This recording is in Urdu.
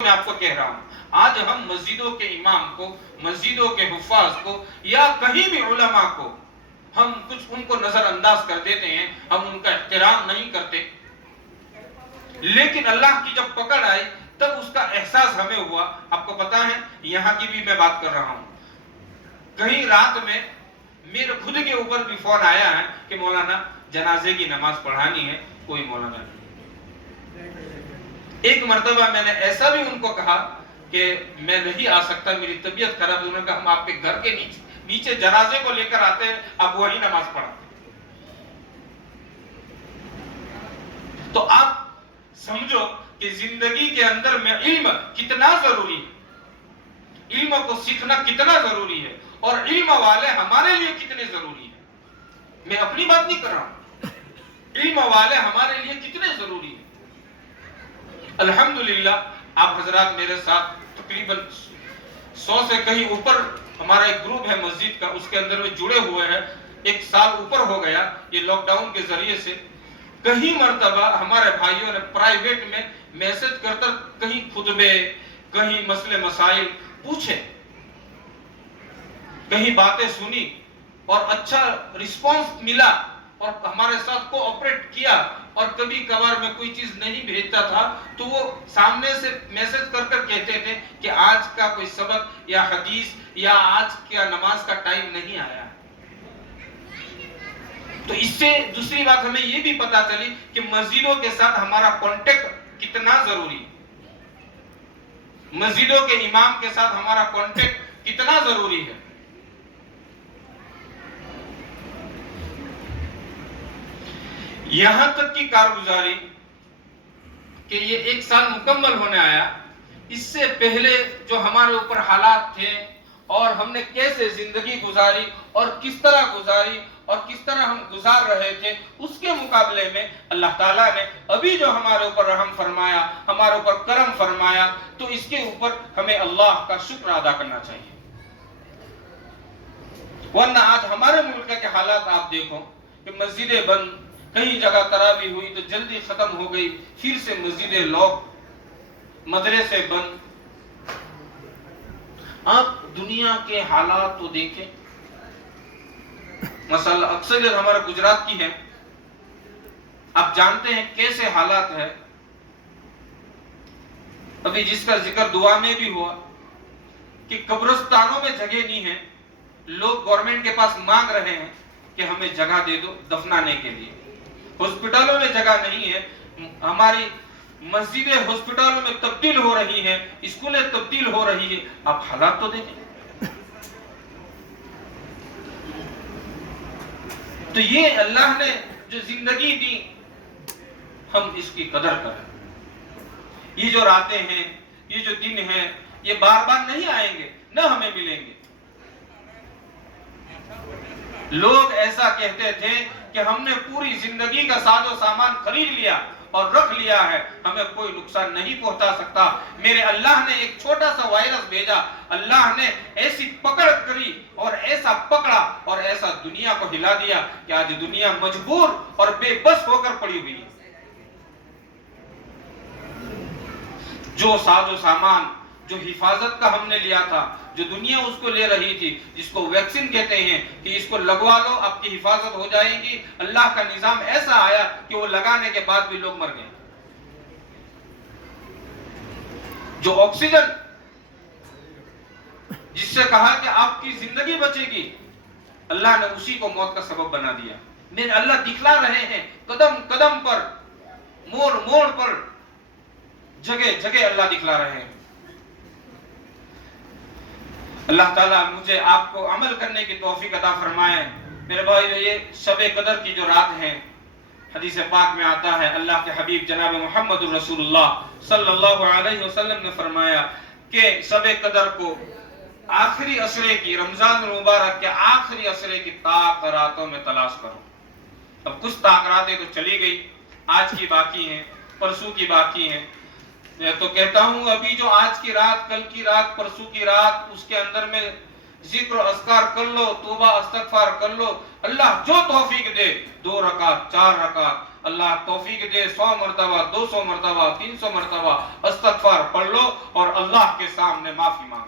میں آپ کو کہہ رہا ہوں، آج ہم مسجدوں کے امام کو، مسجدوں کے حفاظ کو یا کہیں بھی علماء کو ہم کچھ ان کو نظر انداز کر دیتے ہیں، ہم ان کا احترام نہیں کرتے، لیکن اللہ کی جب پکڑ آئی تب اس کا احساس ہمیں ہوا۔ آپ کو پتا ہے یہاں کی بھی میں بات کر رہا ہوں، کہیں رات میں میرے خود کے اوپر بھی فون آیا ہے کہ مولانا جنازے کی نماز پڑھانی ہے، کوئی مولانا نہیں۔ ایک مرتبہ میں نے ایسا بھی ان کو کہا کہ میں نہیں آ سکتا، میری طبیعت خراب ہے، انہوں نے کہا ہم آپ کے گھر کے نیچے جنازے کو لے کر آتے ہیں، آپ وہی نماز پڑھا۔ تو آپ سمجھو کہ زندگی کے اندر میں علم کتنا ضروری ہے، علم کو سیکھنا کتنا ضروری ہے، اور علم والے ہمارے لیے کتنے ضروری ہیں۔ میں اپنی بات نہیں کر رہا ہوں، علم والے ہمارے لیے کتنے ضروری ہیں۔ الحمدللہ آپ حضرات میرے ساتھ تقریباً 100 سے کہیں اوپر ہمارا ایک گروپ ہے مسجد کا، اس کے اندر میں جڑے ہوئے ہیں، 1 سال اوپر ہو گیا یہ لاک ڈاؤن کے ذریعے سے۔ کہیں مرتبہ ہمارے بھائیوں نے پرائیویٹ میں میسج کر کر کہیں خطبے، کہیں مسئلے مسائل پوچھے، کہیں باتیں سنی، اور اچھا رسپانس ملا، اور ہمارے ساتھ کوآپریٹ کیا، اور کبھی کبھار میں کوئی چیز نہیں بھیجتا تھا تو وہ سامنے سے میسج کر کر کہتے تھے کہ آج کا کوئی سبق یا حدیث یا آج کا نماز کا ٹائم نہیں آیا۔ تو اس سے دوسری بات ہمیں یہ بھی پتا چلی کہ مسجدوں کے ساتھ ہمارا کانٹیکٹ کتنا ضروری ہے، مسجدوں کے امام کے ساتھ ہمارا کانٹیکٹ کتنا ضروری ہے۔ یہاں تک کی کارگزاری کہ یہ 1 سال مکمل ہونے آیا، اس سے پہلے جو ہمارے اوپر حالات تھے اور ہم نے کیسے زندگی گزاری اور کس طرح گزاری اور کس طرح ہم گزار رہے تھے، اس کے مقابلے میں اللہ تعالیٰ نے ابھی جو ہمارے اوپر رحم فرمایا، ہمارے اوپر کرم فرمایا، تو اس کے اوپر ہمیں اللہ کا شکر ادا کرنا چاہیے۔ ورنہ آج ہمارے ملک کے حالات آپ دیکھو کہ مسجدیں بند، کئی جگہ تراویح ہوئی تو جلدی ختم ہو گئی، پھر سے مسجدیں لاک، مدرسے بند۔ آپ دنیا کے حالات تو دیکھیں، مثلا اکثریت ہمارے گجرات کی ہے، آپ جانتے ہیں کیسے حالات ہے۔ ابھی جس کا ذکر دعا میں بھی ہوا کہ قبرستانوں میں جگہ نہیں ہے، لوگ گورنمنٹ کے پاس مانگ رہے ہیں کہ ہمیں جگہ دے دو دفنانے کے لیے۔ ہاسپٹلوں میں جگہ نہیں ہے، ہماری مسجدیں ہاسپٹلوں میں تبدیل ہو رہی ہیں، اسکولیں تبدیل ہو رہی ہیں۔ آپ حالات تو دیکھیں۔ تو یہ اللہ نے جو زندگی دی، ہم اس کی قدر کریں۔ یہ جو راتیں ہیں، یہ جو دن ہیں، یہ بار بار نہیں آئیں گے، نہ ہمیں ملیں گے۔ لوگ ایسا کہتے تھے کہ ہم نے پوری زندگی کا ساز و سامان خرید لیا اور رکھ لیا ہے، ہمیں کوئی نقصان نہیں پہنچا سکتا۔ میرے اللہ نے ایک چھوٹا سا وائرس بھیجا، اللہ نے ایسی پکڑ کری اور ایسا پکڑا اور ایسا دنیا کو ہلا دیا کہ آج دنیا مجبور اور بے بس ہو کر پڑی ہوئی ہے۔ جو ساز و سامان، جو حفاظت کا ہم نے لیا تھا، جو دنیا اس کو لے رہی تھی، جس کو ویکسین کہتے ہیں کہ اس کو لگوا لو آپ کی حفاظت ہو جائے گی، اللہ کا نظام ایسا آیا کہ وہ لگانے کے بعد بھی لوگ مر گئے۔ جو آکسیجن جس سے کہا کہ آپ کی زندگی بچے گی، اللہ نے اسی کو موت کا سبب بنا دیا۔ میرے اللہ دکھلا رہے ہیں قدم قدم پر، موڑ موڑ پر، جگہ جگہ اللہ دکھلا رہے ہیں۔ اللہ تعالیٰ مجھے آپ کو عمل کرنے کی توفیق عطا فرمائے۔ میرے بھائی، یہ شب قدر کی جو رات ہے، حدیث پاک میں آتا ہے، اللہ کے حبیب جناب محمد رسول اللہ صلی اللہ علیہ وسلم نے فرمایا کہ شب قدر کو آخری عشرے کی، رمضان المبارک کے آخری عشرے کی طاق راتوں میں تلاش کرو۔ اب کچھ طاق راتیں تو چلی گئی، آج کی باقی ہیں، پرسوں کی باقی ہیں۔ میں تو کہتا ہوں ابھی جو آج کی رات، کل کی رات، پرسوں کی رات، اس کے اندر میں ذکر و اذکار کر لو، توبہ استغفار کر لو۔ اللہ جو توفیق دے، 2 رکعت 4 رکعت اللہ توفیق دے 100 مرتبہ 200 مرتبہ 300 مرتبہ استغفار پڑھ لو اور اللہ کے سامنے معافی مانگو.